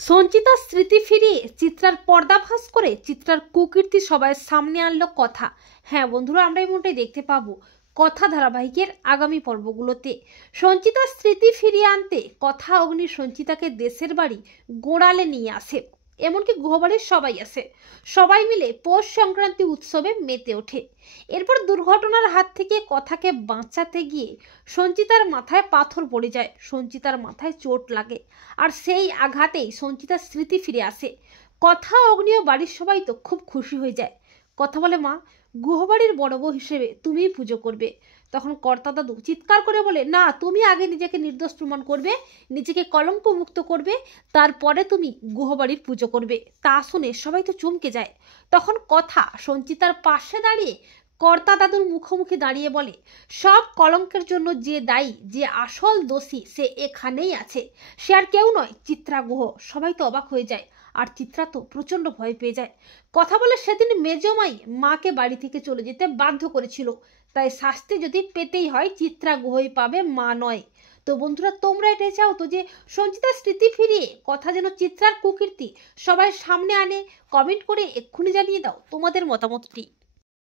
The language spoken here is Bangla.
সঞ্চিতার স্মৃতি ফিরিয়ে চিত্রার পর্দাফাঁস করে চিত্রার কুকীর্তি সবাই সামনে আনলো কথা। হ্যাঁ বন্ধুরা, আমরা এই মুহূর্তে দেখতে পাবো কথা ধারাবাহিকের আগামী পর্বগুলোতে সঞ্চিতার স্মৃতি ফিরিয়ে আনতে কথা অগ্নি সঞ্চিতাকে দেশের বাড়ি গোড়ালে নিয়ে আসে। এমনকি গৃহবাড়ির সবাই আসে, সবাই মিলে পৌষ সংক্রান্তি উৎসবে মেতে ওঠে। এরপর দুর্ঘটনার হাত থেকে কথাকে বাঁচাতে গিয়ে সঞ্চিতার মাথায় পাথর পড়ে যায়, সঞ্চিতার মাথায় চোট লাগে, আর সেই আঘাতেই সঞ্চিতার স্মৃতি ফিরে আসে। কথা অগ্নিও বাড়ির সবাই তো খুব খুশি হয়ে যায়। কথা বলে, মা, গৃহবাড়ির বড় বউ হিসেবে তুমিই পুজো করবে। তখন কর্তা দাদু চিৎকার করে বলে, না, তুমি আগে নিজেকে নির্দোষ প্রমাণ করবে, নিজেকে কলঙ্ক মুক্ত করবে, তারপরে তুমি গৃহবাড়ির পুজো করবে। তা শুনে সবাই তো চমকে যায়। তখন কথা সঞ্চিতার পাশে দাঁড়িয়ে কর্তা দাদুর মুখোমুখি দাঁড়িয়ে বলে, সব কলঙ্কের জন্য যে দায়ী, যে আসল দোষী, সে এখানেই আছে। সে আর কেউ নয়, চিত্রা গুহ। সবাই তো অবাক হয়ে যায়, আর চিত্রা তো প্রচন্ড ভয় পেয়ে যায়। কথা বলে, সেদিন মেজমাই মাকে বাড়ি থেকে চলে যেতে বাধ্য করেছিল, তাই শাস্তি যদি পেতেই হয় চিত্রা গুহই পাবে, মা নয়। তো বন্ধুরা, তোমরা এটাই চাও তো যে সঞ্চিতার স্মৃতি ফিরিয়ে কথা যেন চিত্রার কুকীর্তি সবাই সামনে আনে? কমেন্ট করে এক্ষুনি জানিয়ে দাও তোমাদের মতামতটি।